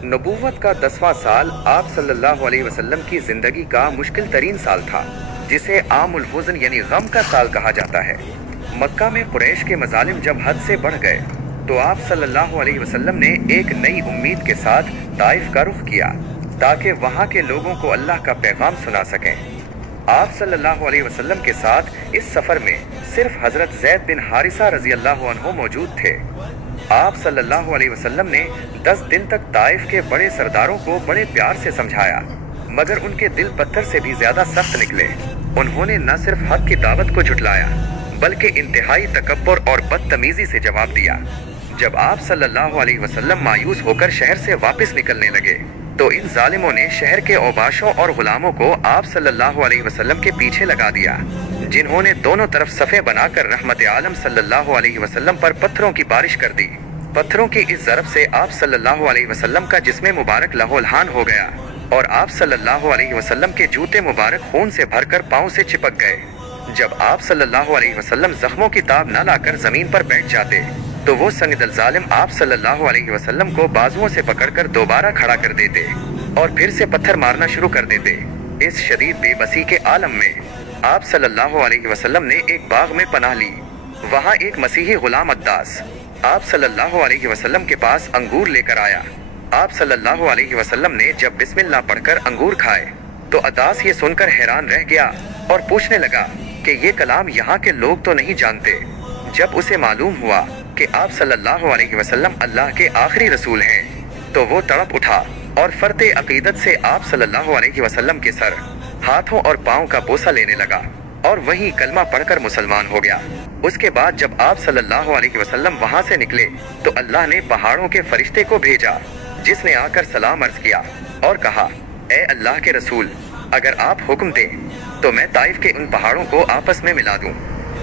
नबूवत का 10वां साल आप सल्लल्लाहु अलैहि वसल्लम की जिंदगी का मुश्किल तरीन साल था, जिसे आमुल हुज़्न यानी गम का साल कहा जाता है। मक्का में कुरैश के मजालिम जब हद से बढ़ गए तो आप सल्लल्लाहु अलैहि वसल्लम ने एक नई उम्मीद के साथ ताइफ का रुख किया ताकि वहाँ के लोगों को अल्लाह का पैगाम सुना सकें। आप सल्लल्लाहु अलैहि वसल्लम के साथ इस सफ़र में सिर्फ हज़रत ज़ैद बिन हारिसा रज़ी अल्लाहु अन्हु मौजूद थे। आप सल्लल्लाहु अलैहि वसल्लम ने 10 दिन तक ताइफ के बड़े सरदारों को बड़े प्यार से समझाया, मगर उनके दिल पत्थर से भी ज्यादा सख्त निकले। उन्होंने न सिर्फ हक की दावत को झुटलाया बल्कि इंतहाई तकब्बुर और बदतमीजी से जवाब दिया। जब आप सल्लल्लाहु अलैहि वसल्लम मायूस होकर शहर से वापस निकलने लगे तो इन जालिमों ने शहर के औबाशों और गुलामों को आप सल्लल्लाहु अलैहि वसल्लम के पीछे लगा दिया, जिन्होंने दोनों तरफ सफ़े बनाकर रहमत आलम सल्लल्लाहु अलैहि वसल्लम पर पत्थरों की बारिश कर दी। पत्थरों की इस ज़रब से आप सल्लल्लाहु अलैहि वसल्लम का जिस्म मुबारक लहूलहान हो गया और आप सल्लल्लाहु अलैहि वसल्लम के जूते मुबारक खून से भरकर पाँव से चिपक गए। जब आप सल्लल्लाहु अलैहि वसल्लम जख्मों की ताब न लाकर जमीन पर बैठ जाते तो वो संगदल जालिम आप सल्लल्लाहु अलैहि वसल्लम को बाजुओं से पकड़कर दोबारा खड़ा कर देते और फिर से पत्थर मारना शुरू कर देते। इस शदीद बेबसी के आलम में आप सल्लल्लाहु अलैहि वसल्लम ने एक बाग में पनाह ली। वहाँ एक मसीही गुलाम अद्दास आप सल्लल्लाहु अलैहि वसल्लम के पास अंगूर लेकर आया। आप सल्लल्लाहु अलैहि वसल्लम ने जब बिस्मिल्लाह पढ़कर अंगूर खाए तो अद्दास ये सुनकर हैरान रह गया और पूछने लगा कि ये कलाम यहाँ के लोग तो नहीं जानते। जब उसे मालूम हुआ कि आप सल्लल्लाहु अलैहि वसल्लम अल्लाह के आखिरी रसूल हैं तो वो तड़प उठा और फर्ते अकीदत से आप सल्लल्लाहु अलैहि वसल्लम के सर, हाथों और पाँव का बोसा लेने लगा और वहीं कलमा पढ़कर मुसलमान हो गया। उसके बाद जब आप सल्लल्लाहु अलैहि वसल्लम वहाँ से निकले तो अल्लाह ने पहाड़ों के फरिश्ते को भेजा, जिसने आकर सलाम अर्ज किया और कहा, ए अल्लाह के रसूल, अगर आप हुक्म दें तो मैं ताइफ के उन पहाड़ों को आपस में मिला दूं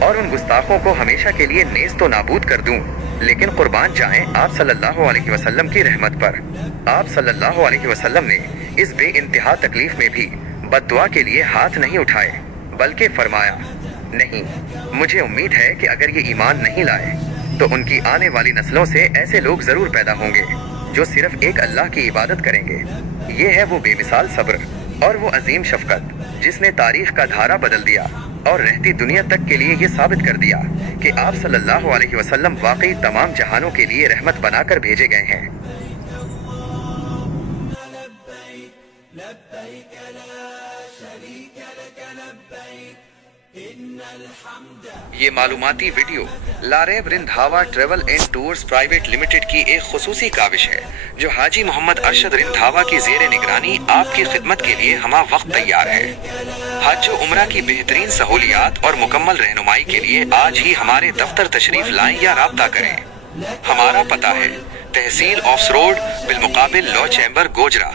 और उन गुस्ताखों को हमेशा के लिए नेस्त तो नाबूद कर दूं, लेकिन कुर्बान जाएं आप सल्लल्लाहु अलैहि वसल्लम की रहमत पर। आप सल्लल्लाहु अलैहि वसल्लम ने इस बेइंतहा तकलीफ में भी बद्दुआ के लिए हाथ नहीं उठाए, बल्कि फरमाया, नहीं, मुझे उम्मीद है कि अगर ये ईमान नहीं लाए तो उनकी आने वाली नस्लों से ऐसे लोग जरूर पैदा होंगे जो सिर्फ एक अल्लाह की इबादत करेंगे। ये है वो बेमिसाल सब्र और वो अजीम शफकत जिसने तारीख का धारा बदल दिया और रहती दुनिया तक के लिए ये साबित कर दिया कि आप सल्लल्लाहु अलैहि वसल्लम वाकई तमाम जहानों के लिए रहमत बनाकर भेजे गए हैं। ये मालूमाती video Laraib Randhawa travel and tours private limited की एक खुसूसी काविश है जो हाजी मोहम्मद अरशद रिंधावा की ज़ेरे निगरानी आपकी खिदमत के लिए हमा वक्त तैयार है। हज व उम्रा की बेहतरीन सहूलियात और मुकम्मल रहनुमाई के लिए आज ही हमारे दफ्तर तशरीफ लाएं या राब्ता करें। हमारा पता है तहसील ऑफ्स रोड बिलमुकाबिल लॉ चैम्बर गोजरा।